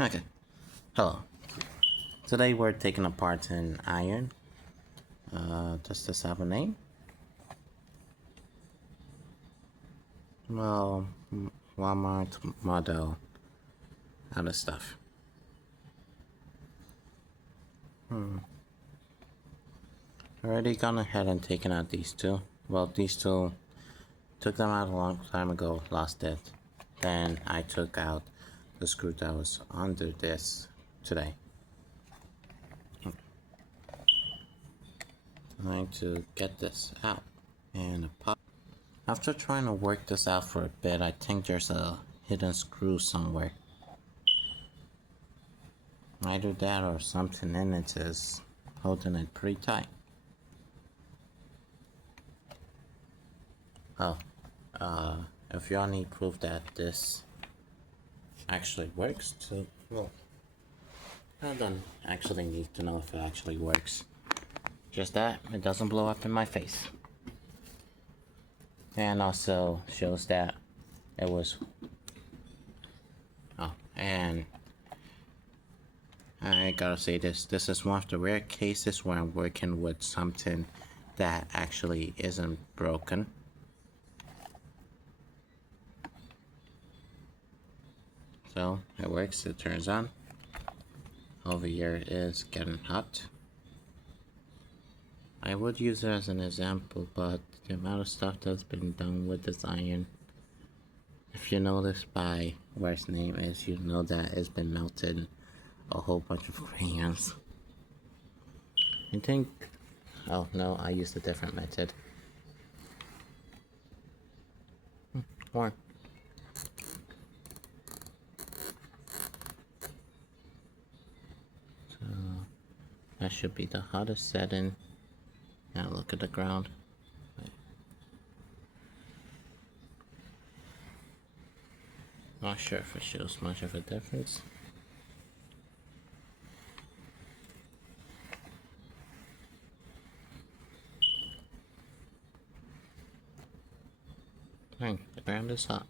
Okay. Hello. Today we're taking apart an iron. Does this have a name? Well, Walmart model other stuff. Already gone ahead and taken out these two. Well, these two took them out a long time ago, lost it. Then I took out the screw that was under this today. Trying to get this out. And after trying to work this out for a bit, I think there's a hidden screw somewhere. Either that or something in it is holding it pretty tight. Oh, if y'all need proof that this actually works, well, I don't actually need to know if it actually works. Just that it doesn't blow up in my face. And also shows that it was. Oh, and I gotta say this is one of the rare cases where I'm working with something that actually isn't broken. So it works, it turns on. Over here is getting hot. I would use it as an example, but the amount of stuff that's been done with this iron, if you notice by where its name is, you know that it's been melted a whole bunch of crayons. I think, oh no, I used a different method. More. So that should be the hottest setting. Now look at the ground. Not sure if it shows much of a difference. Dang, the ground is hot.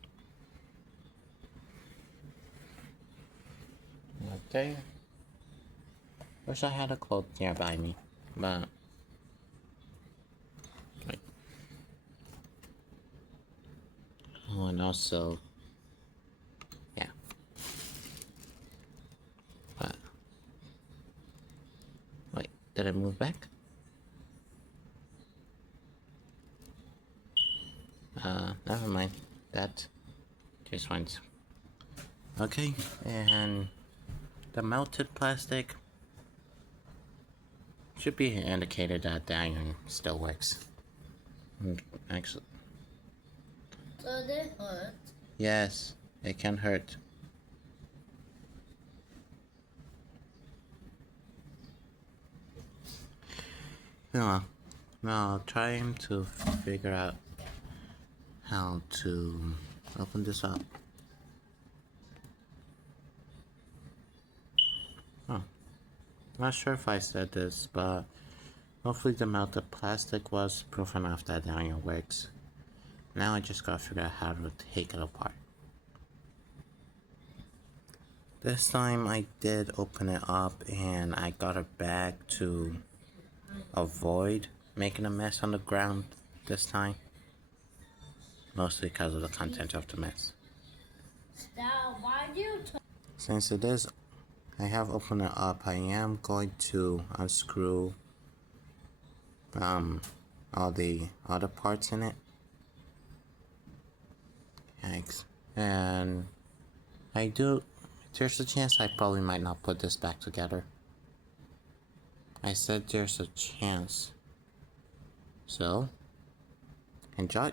Okay. Wish I had a cloth nearby me, but wait. Oh, and also, yeah. But wait, did it move back? Never mind. That just went. Okay, and the melted plastic should be indicated that the iron still works. Actually, So they hurt. yes, it can hurt. No, no, trying to figure out how to open this up. Oh, not sure if I said this, but hopefully the melted plastic was proof enough that the iron works. Now I just gotta figure out how to take it apart. This time I did open it up and I got it back to avoid making a mess on the ground this time. Mostly because of the content of the mess. Stop, why do you Since it is, I have opened it up, I am going to unscrew all the other parts in it. Thanks. And there's a chance I probably might not put this back together. I said there's a chance. So, enjoy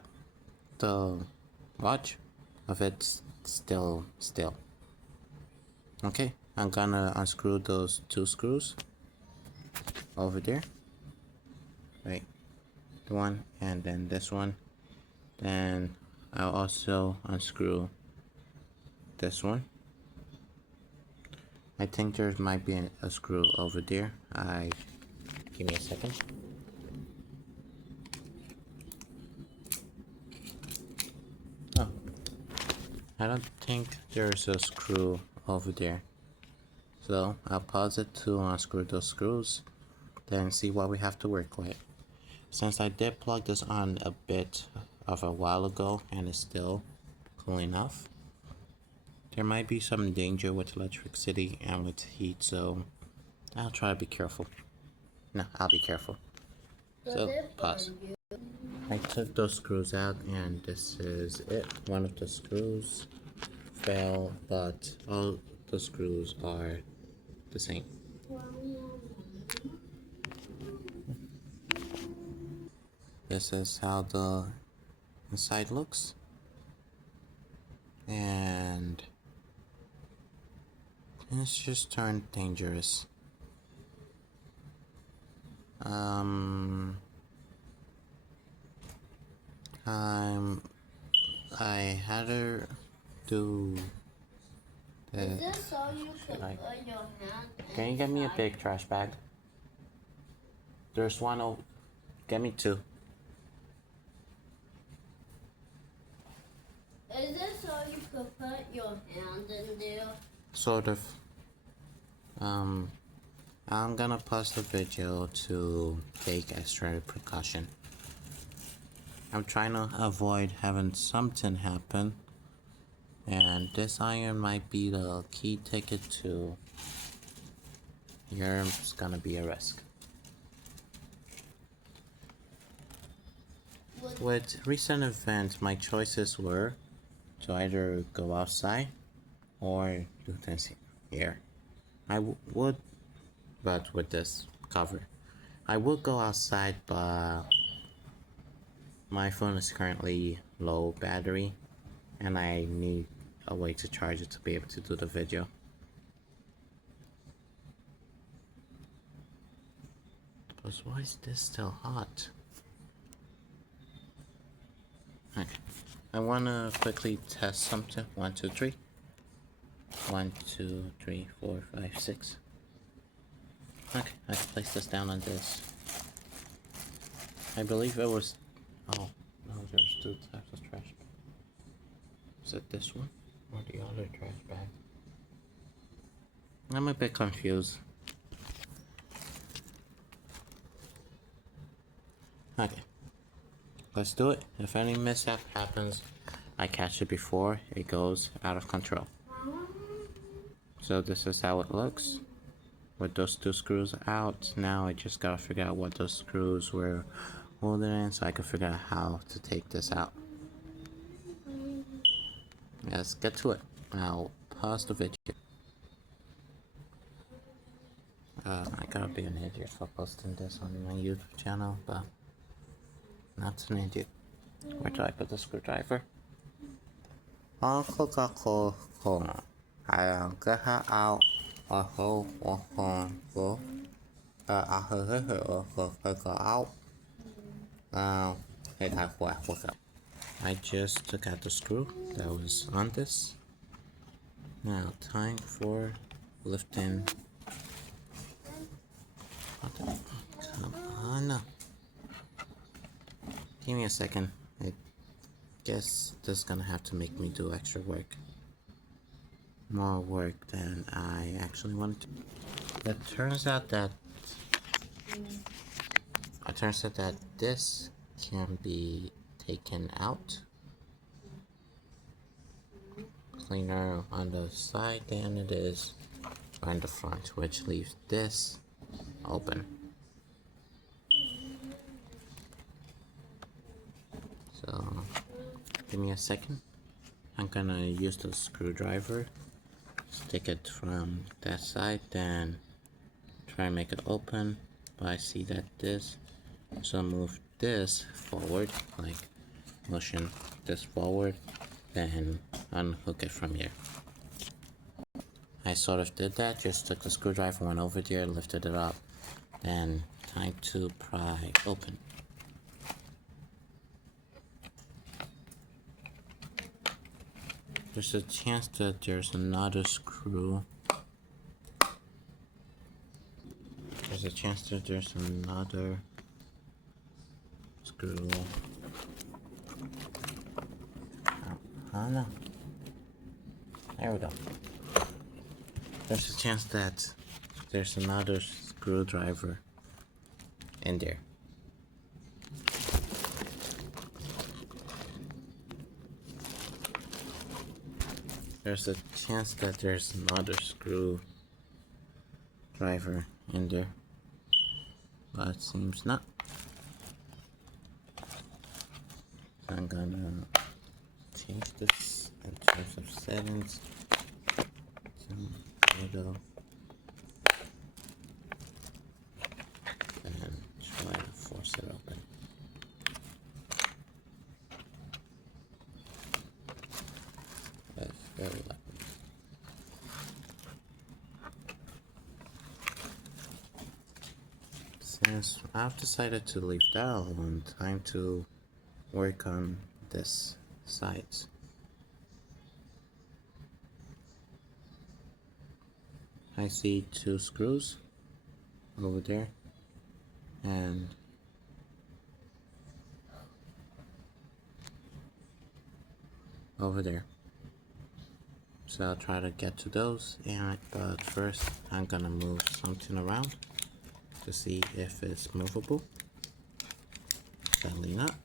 the watch of it still. Okay, I'm gonna unscrew those two screws over there. Right, the one and then this one. Then I'll also unscrew this one. I think there might be a screw over there. Give me a second. Oh, I don't think there's a screw over there. So I'll pause it to unscrew those screws, then see what we have to work with. Since I did plug this on a bit of a while ago and it's still cool enough, there might be some danger with electricity and with heat, so I'll try to be careful. No, I'll be careful. So, pause. I took those screws out and this is it. One of the screws fell, but all the screws are the same. This is how the inside looks. And it's just turned dangerous. I had her do the. Is this all you could I- put your hand Can you get me a inside? big trash bag? There's one. Oh, get me two. Is this all you could put your hand in there? Sort of. I'm gonna pause the video to take extra precaution. I'm trying to avoid having something happen, and this iron might be the key ticket to here's gonna be a risk. With recent events, my choices were to either go outside or do this here. I would, but with this cover, I would go outside, but my phone is currently low battery and I need a way to charge it to be able to do the video. But why is this still hot? Okay. I wanna quickly test something. 1, 2, 3. 1, 2, 3, 4, 5, 6. Okay, I can place this down on this. I believe it was. Oh, no, there's two types of trash bag. Is it this one or the other trash bag? I'm a bit confused. Okay, let's do it. If any mishap happens, I catch it before it goes out of control. So this is how it looks with those two screws out. Now I just gotta figure out what those screws were holding in so I can figure out how to take this out. Let's get to it. I'll pause the video. I gotta be an idiot for posting this on my YouTube channel, but not an idiot. Where do I put the screwdriver? I get her out. I hope go. I heard her out. I just took out the screw that was on this. Now, time for lifting. Come on. Give me a second. I guess this is gonna have to make me do extra work. More work than I actually wanted to. It turns out that this can be taken out. Cleaner on the side than it is on the front, which leaves this open. So give me a second. I'm gonna use the screwdriver, stick it from that side, then try and make it open. But I see that this, so move this forward, like motion this forward, then unhook it from here. I sort of did that, just took the screwdriver, went over there, lifted it up, then time to pry open. There's a chance that there's another screw. There's a chance that there's another screw. Oh no. There we go. there's a chance that there's another screwdriver in there. There's a chance that there's another screwdriver in there, but it seems not. I'm gonna change this in terms of settings to middle and try to force it open. That's very lucky. Since I've decided to leave that alone, time to work on this side. I see 2 screws over there and over there. So I'll try to get to those, but first I'm gonna move something around to see if it's movable. Sadly not.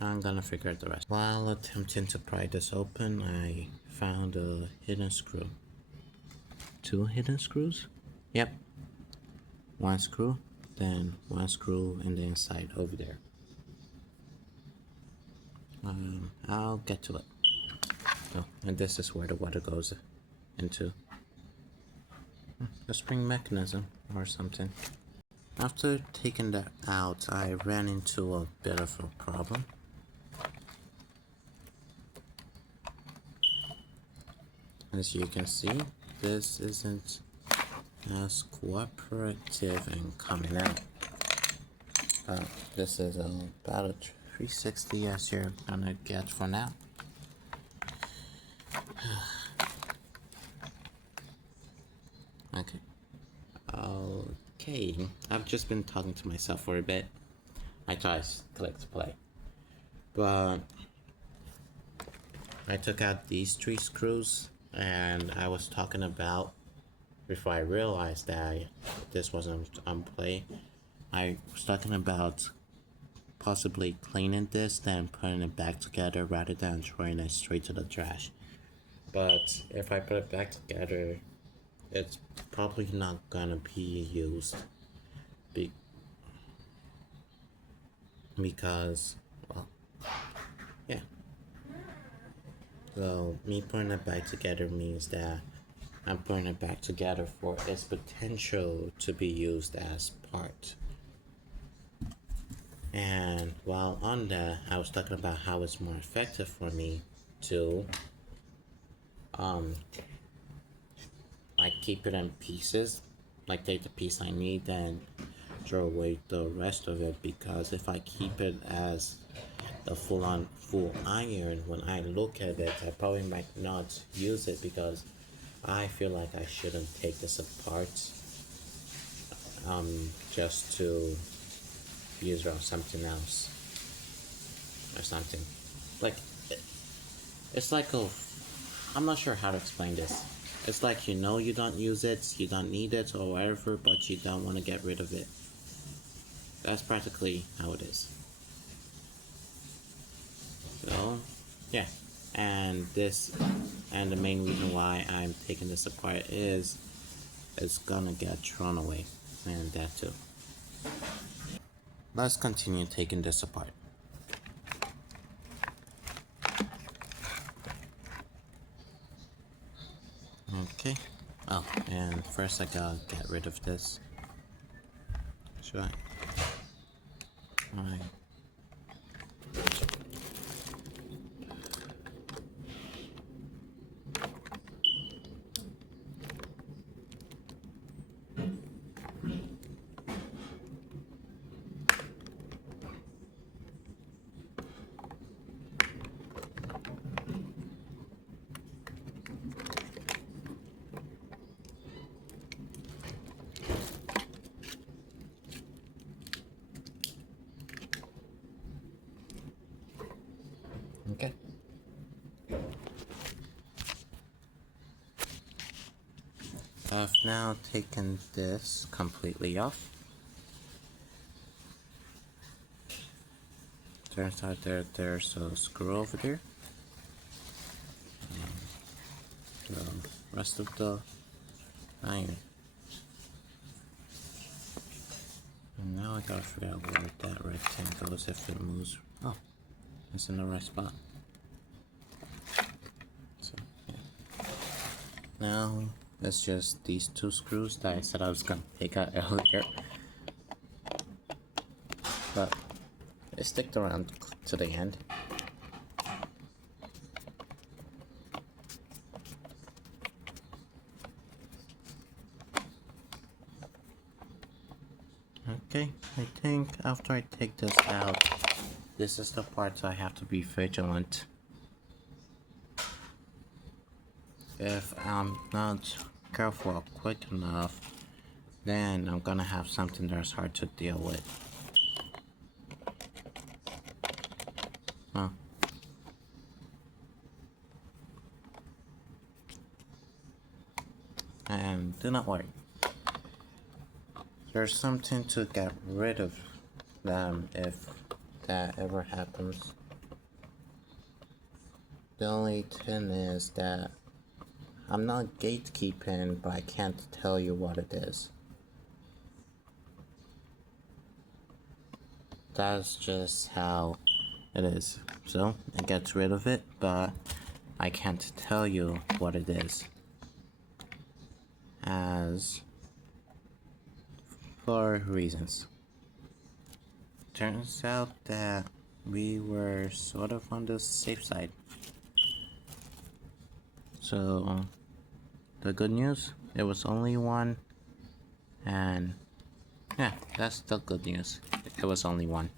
I'm gonna figure out the rest. While attempting to pry this open, I found a hidden screw. 2 hidden screws? Yep. 1 screw, then 1 screw in the inside over there. I'll get to it. Oh, and this is where the water goes into. A spring mechanism or something. After taking that out, I ran into a bit of a problem. As you can see, this isn't as cooperative in coming out. This is about a 360 as you're gonna get for now. Okay, I've just been talking to myself for a bit. I thought I clicked play, but I took out these 3 screws, and I was talking about, before I realized that this wasn't on play, I was talking about possibly cleaning this, then putting it back together rather than throwing it straight to the trash. But if I put it back together, it's probably not gonna be used because, well, yeah. So me putting it back together means that I'm putting it back together for its potential to be used as part. And while on that, I was talking about how it's more effective for me to like keep it in pieces, like take the piece I need and throw away the rest of it, because if I keep it as a full iron, when I look at it, I probably might not use it because I feel like I shouldn't take this apart just to use it on something else or something. Like it's like I'm not sure how to explain this. It's like, you know, you don't use it, you don't need it or whatever, but you don't want to get rid of it. That's practically how it is. So, yeah. And the main reason why I'm taking this apart is it's gonna get thrown away, and that too. Let's continue taking this apart. Okay. Oh, and first I gotta get rid of this. Should I? Alright. I've now taken this completely off. Turns out there's a screw over there. The rest of the iron. And now I gotta figure out where that rectangle is if it moves. Oh, it's in the right spot. So, yeah. Now it's just these two screws that I said I was gonna take out earlier. But they sticked around to the end. Okay, I think after I take this out, this is the part I have to be vigilant. If I'm not careful or quick enough, then I'm gonna have something that's hard to deal with. Huh. And do not worry. There's something to get rid of them if that ever happens. The only thing is that I'm not gatekeeping, but I can't tell you what it is. That's just how it is. So, it gets rid of it, but I can't tell you what it is. As for reasons. Turns out that we were sort of on the safe side. So, the good news, it was only one, and yeah, that's the good news. It was only one.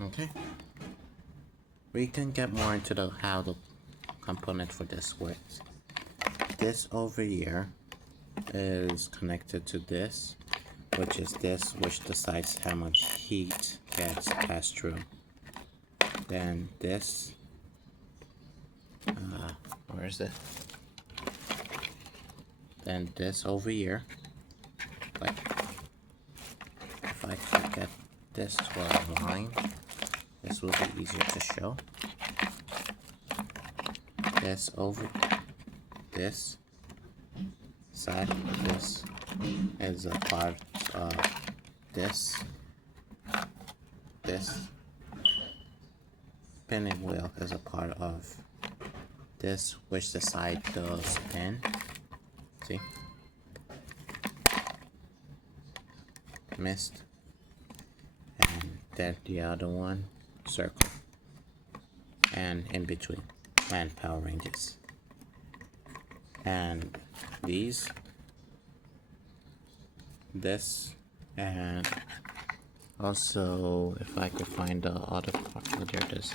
Okay. We can get more into how the component for this works. This over here is connected to this, which decides how much heat gets passed through. Then this, where is it? Then this over here, like, if I could get this to a line, this will be easier to show. This over this side, this is a part of this spinning wheel is a part of this, which decide the spin. See? Missed. And then the other one, circle. And in between, and Power Rangers. And these, this, and also if I could find the other part, oh, there it is.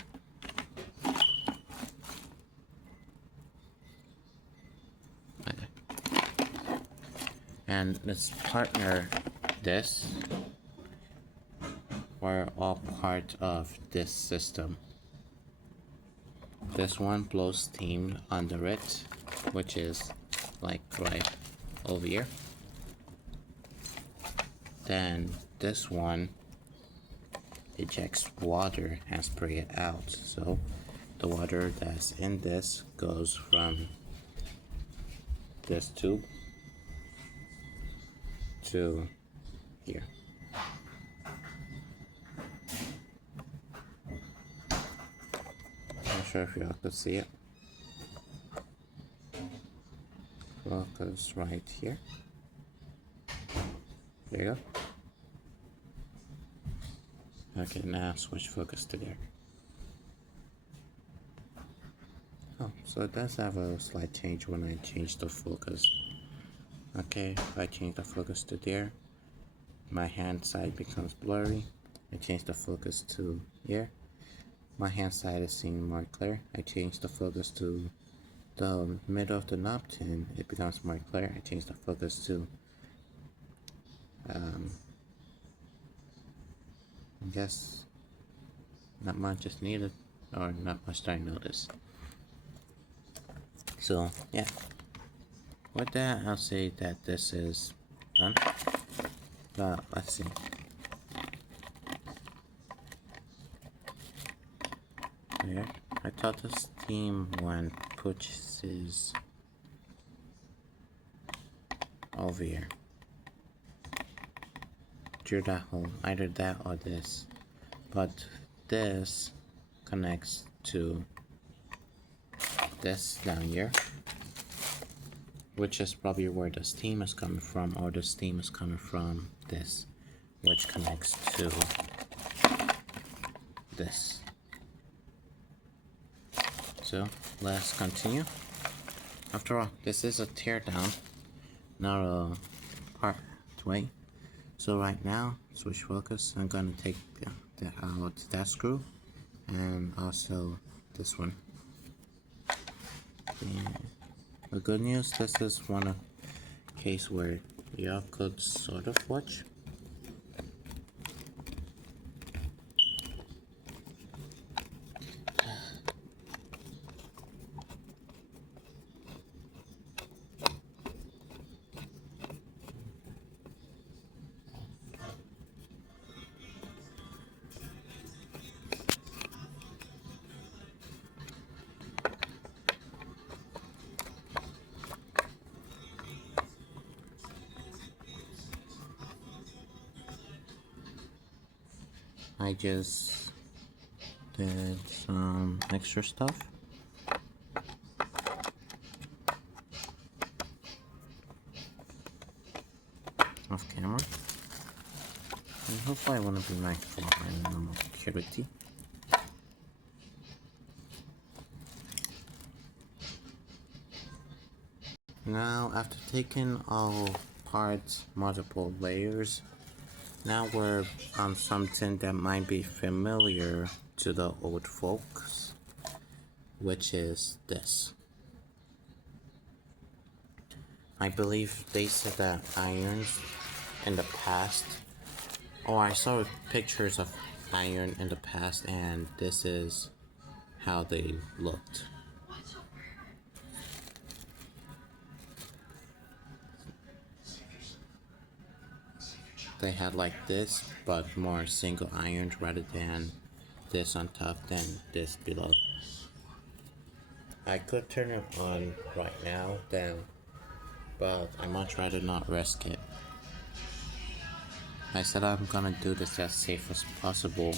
Okay. And its partner, this, were all part of this system. This one blows steam under it, which is like right over here. Then this one ejects water and spray it out. So the water that's in this goes from this tube to here. Not sure if y'all could see it. Focus right here. There you go. Okay, now switch focus to there. Oh, so it does have a slight change when I change the focus. Okay, if I change the focus to there, my hand side becomes blurry. I change the focus to here. My hand side is seen more clear. I change the focus to the middle of the knob and it becomes more clear. I change the focus to I guess not much is needed, or not much that I notice. So yeah, with that I'll say that this is done. But let's see. There, I thought the Steam one purchases over here. Through that hole, either that or this. But this connects to this down here, which is probably where the steam is coming from, or the steam is coming from this, which connects to this. So let's continue. After all, this is a teardown, not a pathway. So right now, switch focus. I'm gonna take out that screw and also this one. And the good news, this is one of case where y'all could sort of watch. I just did some extra stuff. Off camera. And hopefully I won't be mindful of my normal security. Now, after taking all parts, multiple layers, now we're on something that might be familiar to the old folks, which is this. I believe they said that irons in the past, or I saw pictures of iron in the past, and this is how they looked. They had like this, but more single ironed rather than this on top than this below. I could turn it on right now then, but I much rather not risk it. I said I'm gonna do this as safe as possible,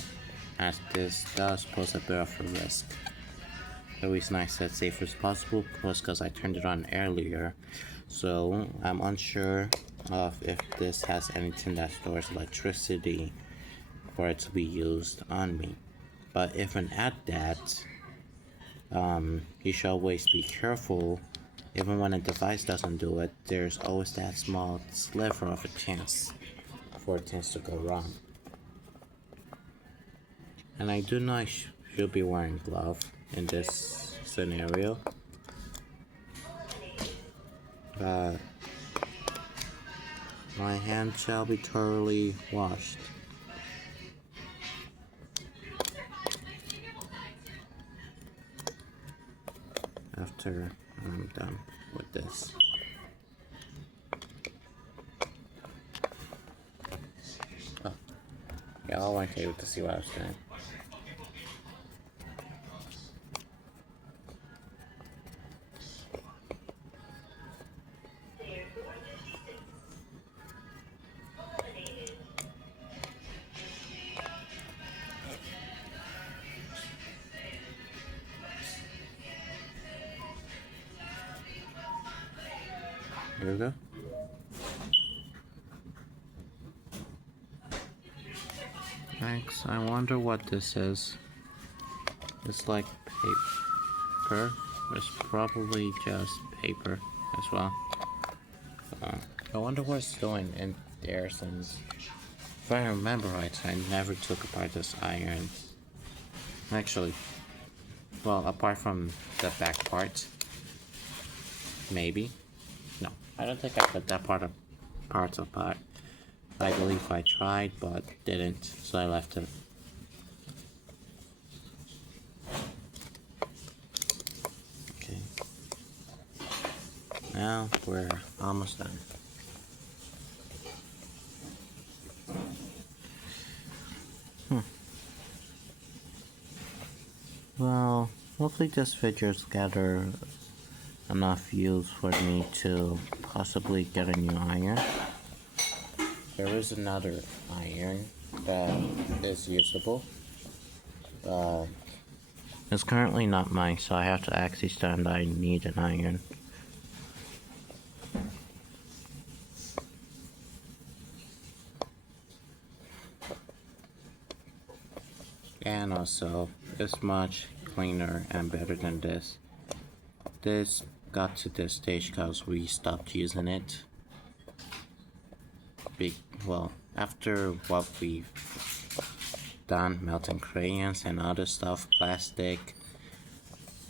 as this does pose a bit of a risk. The reason I said safe as possible was because I turned it on earlier, so I'm unsure of if this has anything that stores electricity for it to be used on me. But even at that, you should always be careful. Even when a device doesn't do it, there's always that small sliver of a chance for things to go wrong. And I do know I should be wearing gloves in this scenario, but my hand shall be thoroughly washed. After I'm done with this. Oh, yeah, I want you to see what I was doing. Here we go. Thanks. I wonder what this is. It's like paper. It's probably just paper as well. I wonder what it's doing in there, since if I remember right, I never took apart this iron. Actually, well, apart from the back part, maybe. No, I don't think I put that parts apart. I believe I tried, but didn't, so I left it. now we're almost done. Well, hopefully this video's gather enough views for me to possibly get a new iron. There is another iron that is usable, but it's currently not mine, so I have to actually stand I need an iron. And also, it's much cleaner and better than this. This got to this stage because we stopped using it. Well, after what we've done, melting crayons and other stuff, plastic,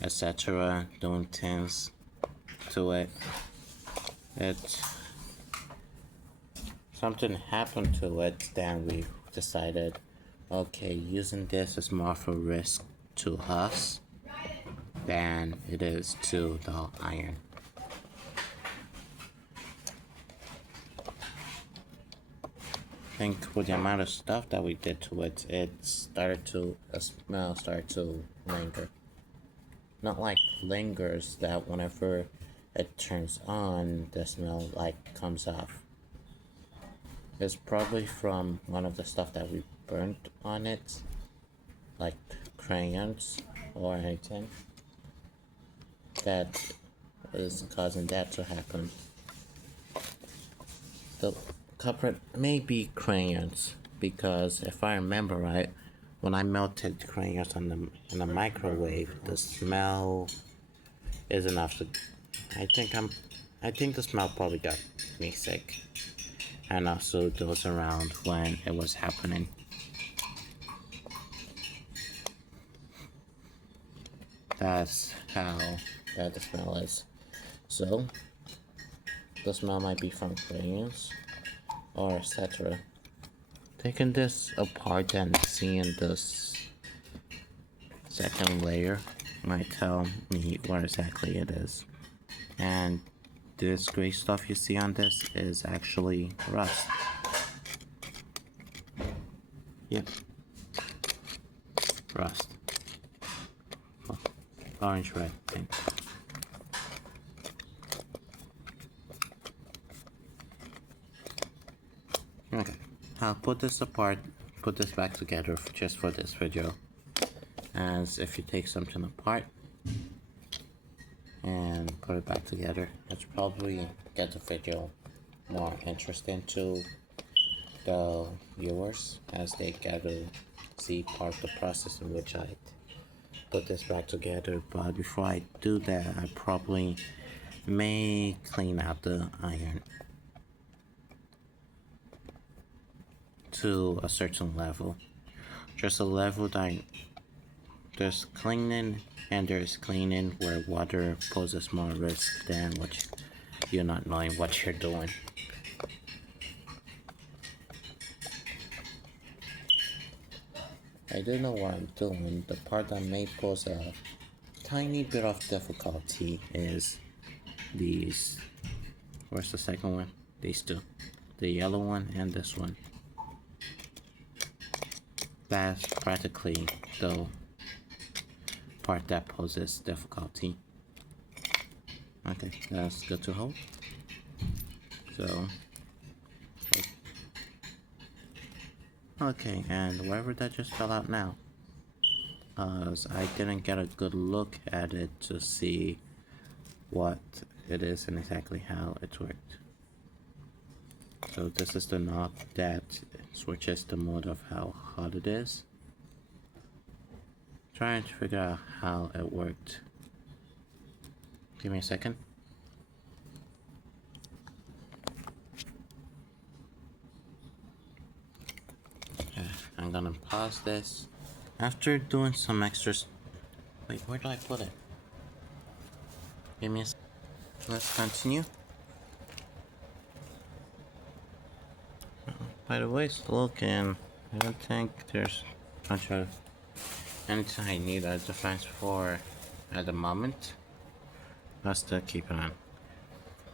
etc., doing things to it, something happened to it, then we decided, okay, using this is more of a risk to us than it is to the iron. I think with the amount of stuff that we did to it, the smell started to linger. Not like lingers that whenever it turns on, the smell like comes off. It's probably from one of the stuff that we burnt on it, like crayons or anything, that is causing that to happen. The culprit may be crayons, because if I remember right, when I melted crayons in the microwave, the smell is enough to. I think the smell probably got me sick, and also those around when it was happening. That's how bad the smell is. So the smell might be from crayons or etc. Taking this apart and seeing this second layer might tell me what exactly it is. And this gray stuff you see on this is actually rust. Yep. Rust. Oh, orange red thing. Okay, I'll put this apart, put this back together just for this video. As if you take something apart and put it back together, it's probably get the video more interesting to the viewers as they get to see part of the process in which I put this back together. But before I do that, I probably may clean out the iron to a certain level, just a level that there's cleaning and there's cleaning where water poses more risk than what you're not knowing what you're doing. I do know what I'm doing. The part that may pose a tiny bit of difficulty is these. Where's the second one? These two. The yellow one and this one. That's practically the part that poses difficulty. Okay, that's good to hold. So, okay, and wherever that just fell out now, I didn't get a good look at it to see what it is and exactly how it worked. So this is the knob that switches the mode of how hot it is. Trying to figure out how it worked. Give me a second. I'm gonna pause this. After doing some extras. Wait, where do I put it? Give me a second. Let's continue. By the way, it's looking. I don't think there's much of anything I need a defense for at the moment. Let's still keep it on.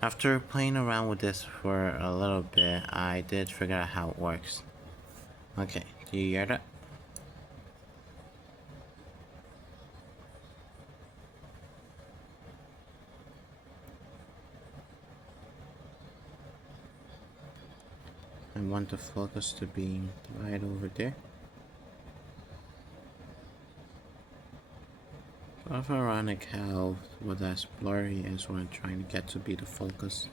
After playing around with this for a little bit, I did figure out how it works. Okay, do you hear that? I want the focus to be right over there. It's ironic how what that's blurry is when I'm trying to get to be the focus.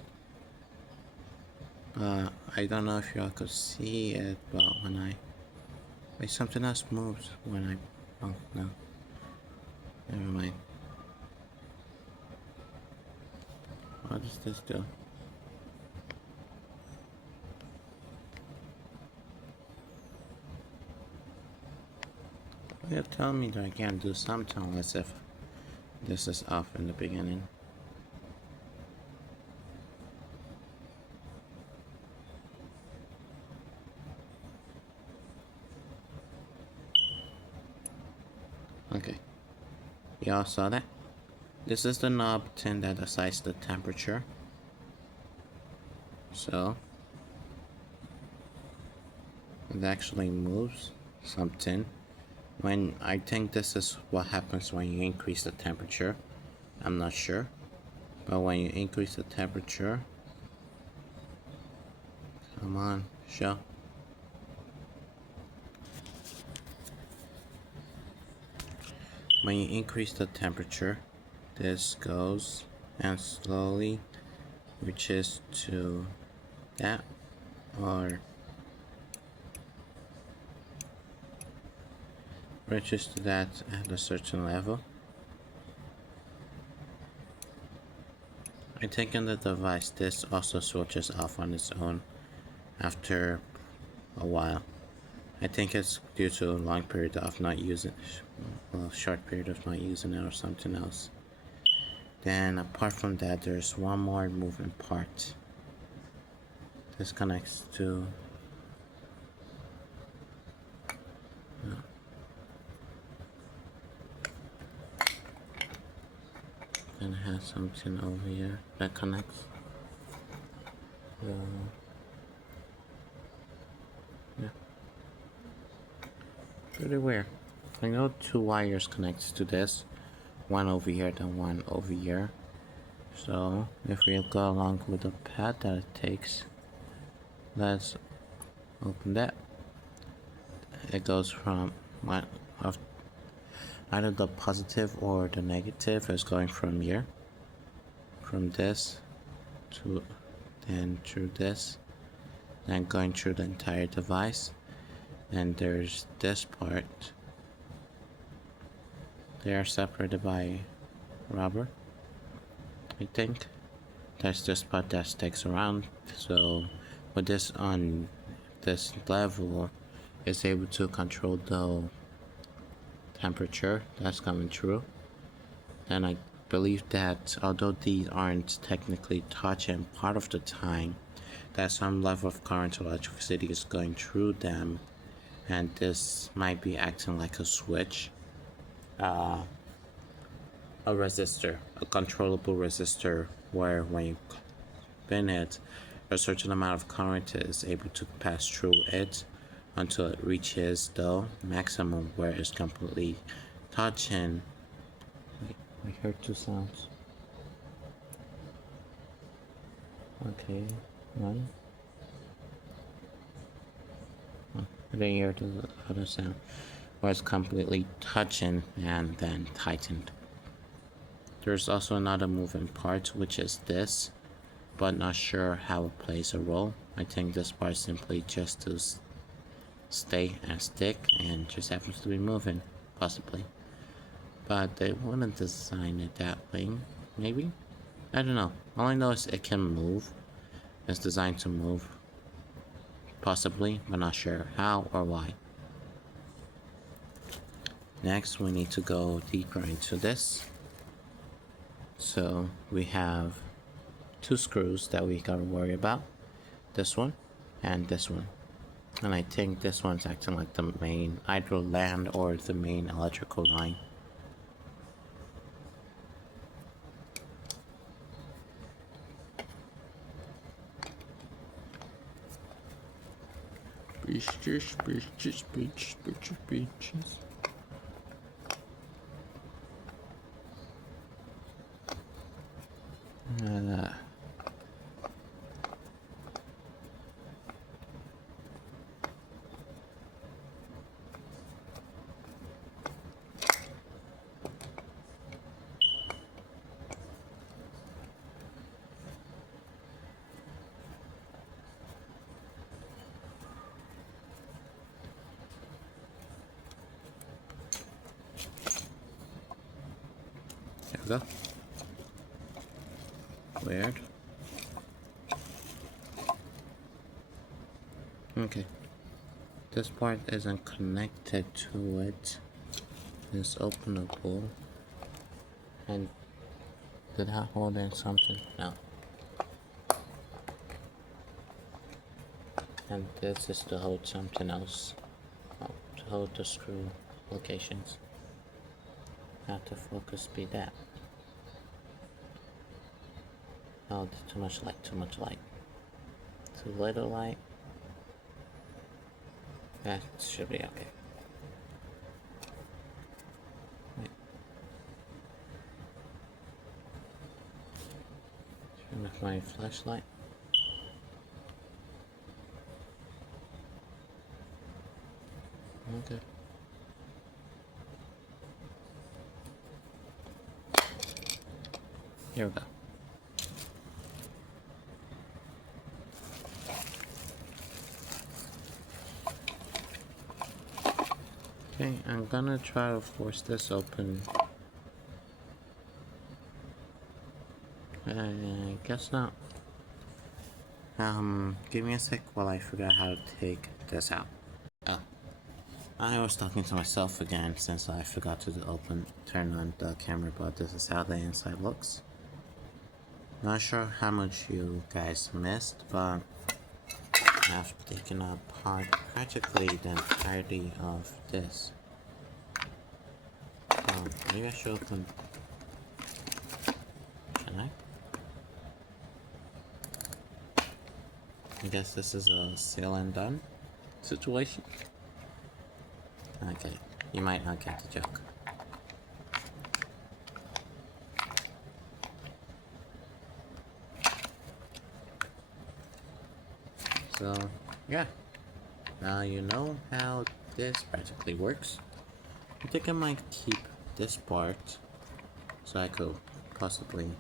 I don't know if y'all could see it, but when like something else moves when oh no, never mind. What does this do? You're telling me that I can't do something unless if this is off in the beginning. Okay, y'all saw that? This is the knob tin that decides the temperature. So it actually moves something. When I think this is what happens when you increase the temperature. I'm not sure, but when you increase the temperature, come on, show. When you increase the temperature, this goes and slowly reaches to that or reaches to that at a certain level. I think in the device this also switches off on its own after a while. I think it's due to a long period of not using, well, short period of not using it or something else. Then apart from that, there's one more moving part. This connects to, no. Then it has something over here that connects. Yeah. Pretty weird. I know two wires connect to this, one over here, then one over here. So if we go along with the path that it takes, let's open that. It goes from one of either the positive or the negative is going from here, from this to then through this, then going through the entire device. And there's this part. They are separated by rubber, I think. There's this part that sticks around. So with this on this level, it's able to control the temperature that's coming through. And I believe that although these aren't technically touching part of the time, that some level of current or electricity is going through them, and this might be acting like a switch, a resistor, a controllable resistor, where when you spin it, a certain amount of current is able to pass through it until it reaches the maximum where it's completely touching. Wait, I heard two sounds. Okay, one. Oh, I didn't hear the other sound. Where it's completely touching and then tightened. There's also another moving part, which is this, but not sure how it plays a role. I think this part simply just to stay and stick and just happens to be moving, possibly. But they wouldn't design it that way, maybe? I don't know. All I know is it can move. It's designed to move, possibly, but not sure how or why. Next, we need to go deeper into this. So we have two screws that we gotta worry about. This one and this one. And I think this one's acting like the main, either land or the main electrical line. Beaches, beaches, beaches, beaches, beaches. And, there we go. Weird. Okay. This part isn't connected to it. It's openable. And did I hold in something? No. And this is to hold something else. Oh, to hold the screw locations. Not to focus be that. Oh, too much light, too much light. Too little light. That should be okay. Wait. Turn off my flashlight. Okay. Here we go. Okay, I'm gonna try to force this open. I guess not. Give me a sec while I figure out how to take this out. Oh. I was talking to myself again since I forgot to turn on the camera, but this is how the inside looks. Not sure how much you guys missed, but I've taken apart practically the entirety of this. Maybe I should open. Can I? I guess this is a seal and done situation. Okay, you might not get the joke. So, yeah. Now you know how this practically works. I think I might keep this part so I could possibly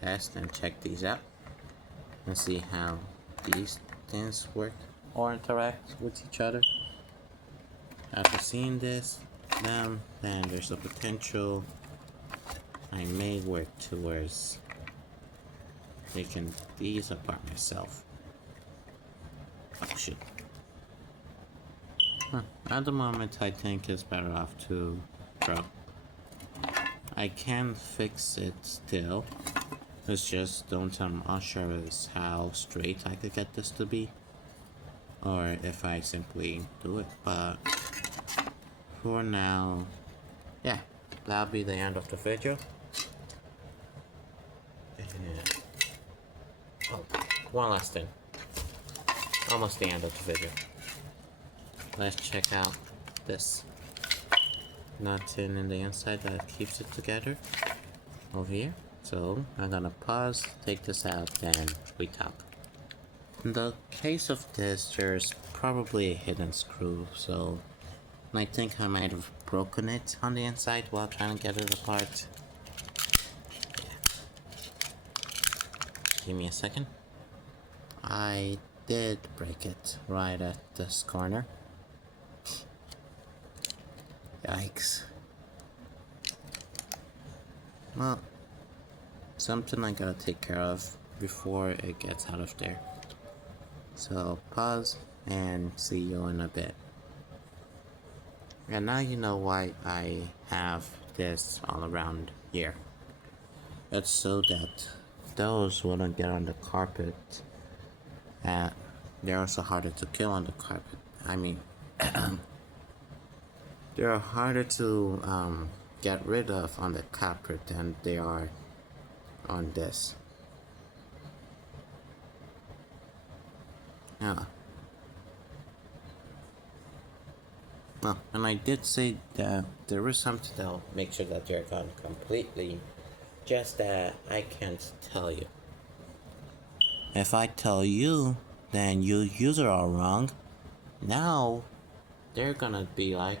test and check these out and see how these things work or interact with each other. After seeing this, then there's a potential I may work towards taking these apart myself. Oh shit. At the moment, I think it's better off to throw. I can fix it still. It's just I'm unsure as how straight I could get this to be, or if I simply do it. But for now, yeah, that'll be the end of the video. Oh, one last thing. Almost the end of the video. Let's check out this. Nothing in the inside that keeps it together over here. So I'm gonna pause, take this out, then we talk. In the case of this, there's probably a hidden screw, so I think I might have broken it on the inside while trying to get it apart. Yeah. Give me a second. I did break it right at this corner. Yikes. Well, something I gotta take care of before it gets out of there. So pause and see you in a bit. And now you know why I have this all around here. It's so that those wouldn't get on the carpet. They're also harder to kill on the carpet. I mean, they're harder to get rid of on the carpet than they are on this. Yeah. Oh, and I did say that there is something that'll make sure that you're gone completely. Just that I can't tell you. If I tell you, then you user are wrong. Now, they're gonna be like,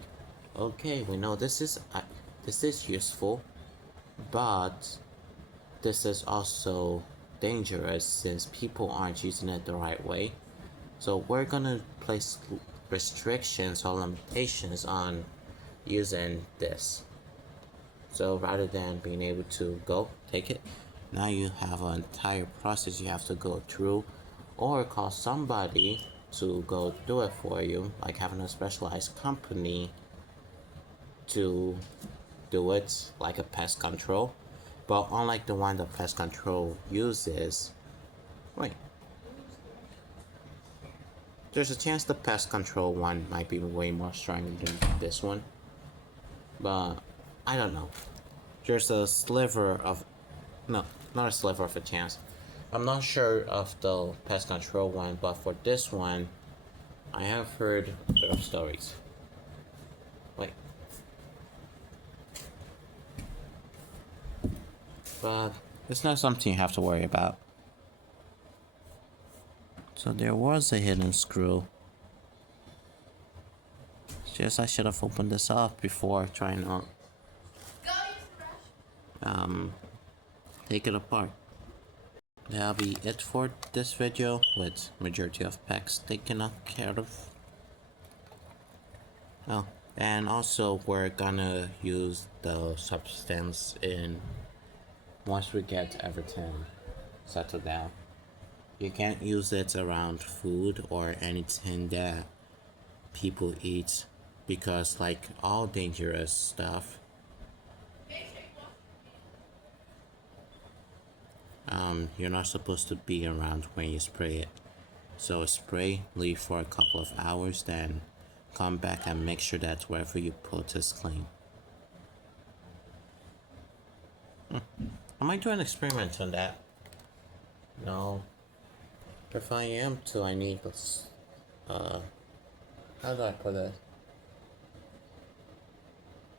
okay, we know this is useful, but this is also dangerous since people aren't using it the right way. So we're gonna place restrictions or limitations on using this. So rather than being able to go take it, now you have an entire process you have to go through, or call somebody to go do it for you, like having a specialized company to do it, like a pest control. But unlike the one that pest control uses, wait, there's a chance the pest control one might be way more strong than this one, but I don't know. There's a sliver of, no, not a sliver of a chance. I'm not sure of the pest control one, but for this one, I have heard a bit of stories. Wait. But it's not something you have to worry about. So there was a hidden screw. It's just I should have opened this up before trying to take it apart. That'll be it for this video, with majority of packs taken care of. Oh, and also we're gonna use the substance in once we get everything settled down. You can't use it around food or anything that people eat, because like all dangerous stuff, you're not supposed to be around when you spray it. So spray, leave for a couple of hours, then come back and make sure that wherever you put is clean. I might do an experiment on that. No. If I am to, I need how do I put it?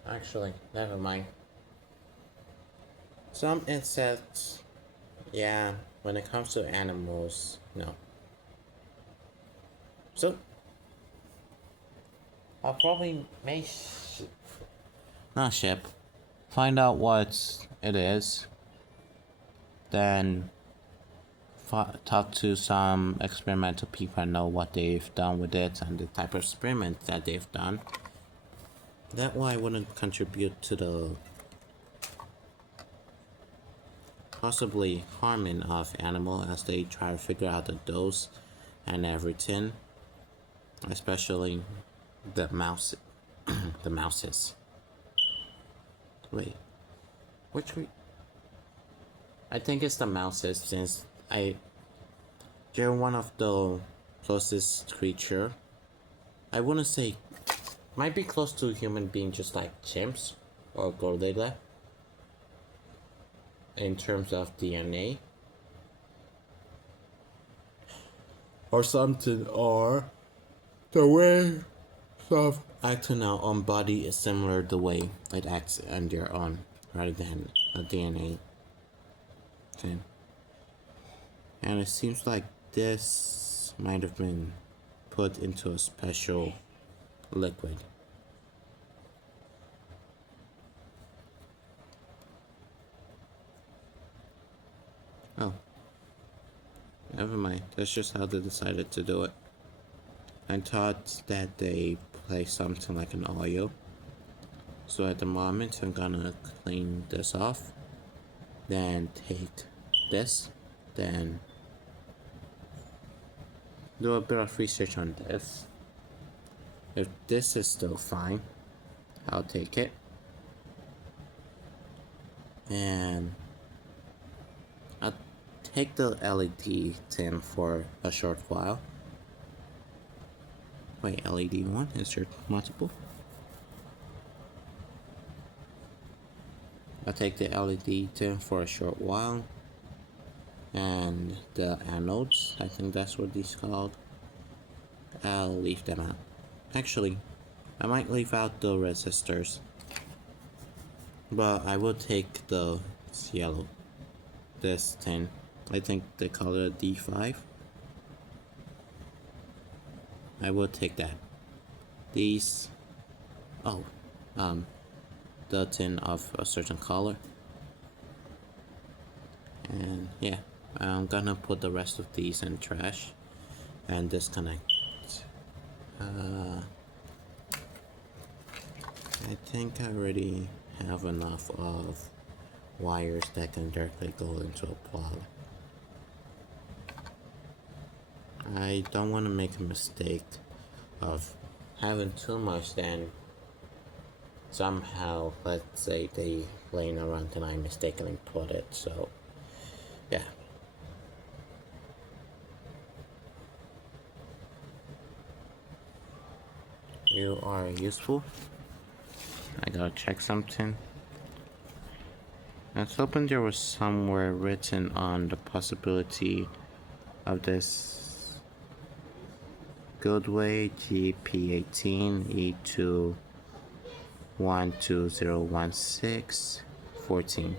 Actually, never mind. Some insects, yeah, when it comes to animals, no. So, I'll probably not ship, find out what it is, then talk to some experimental people and know what they've done with it and the type of experiment that they've done. That way I wouldn't contribute to the possibly harming of animal as they try to figure out the dose and everything, especially the mouse the mouses. Wait, I think it's the mouses, since they're one of the closest creature. I wouldn't say, might be close to a human being, just like chimps or gorilla in terms of DNA or something, or the way stuff acting out on body is similar the way it acts on their own rather than a DNA thing. And it seems like this might have been put into a special liquid. Oh, never mind. That's just how they decided to do it. I thought that they placed something like an oil. So at the moment, I'm gonna clean this off, then take this, then do a bit of research on this. If this is still fine, I'll take it. And I'll take the LED tin for a short while. Wait, LED one? Is there multiple? I'll take the LED tin for a short while. And the anodes, I think that's what these called, I'll leave them out. Actually, I might leave out the resistors, but I will take the yellow. This tin. I think they call it a D5. I will take that. These. Oh, the tin of a certain color. And yeah, I'm gonna put the rest of these in trash and disconnect. I think I already have enough of wires that can directly go into a plug. I don't want to make a mistake of having too much, then somehow, let's say they laying around and I mistakenly put it, so yeah. You are useful. I gotta check something. I was hoping there was somewhere written on the possibility of this Goodway GP18 E2 12016 14.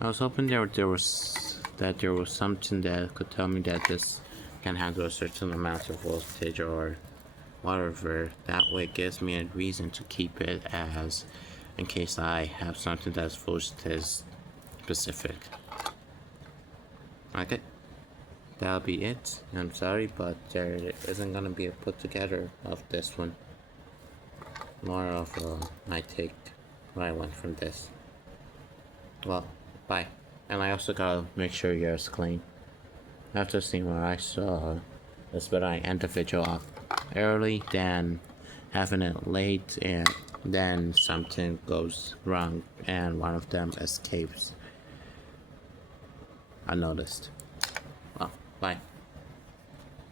I was hoping there was something that could tell me that this can handle a certain amount of voltage or whatever. That way it gives me a reason to keep it as in case I have something that's voltage specific. Okay, that'll be it. I'm sorry, but there isn't gonna be a put together of this one. More of my take what I want from this. Well, bye. And I also gotta make sure yours clean. After seeing what I saw, it's better I end the video off early than having it late and then something goes wrong and one of them escapes unnoticed. Well, bye.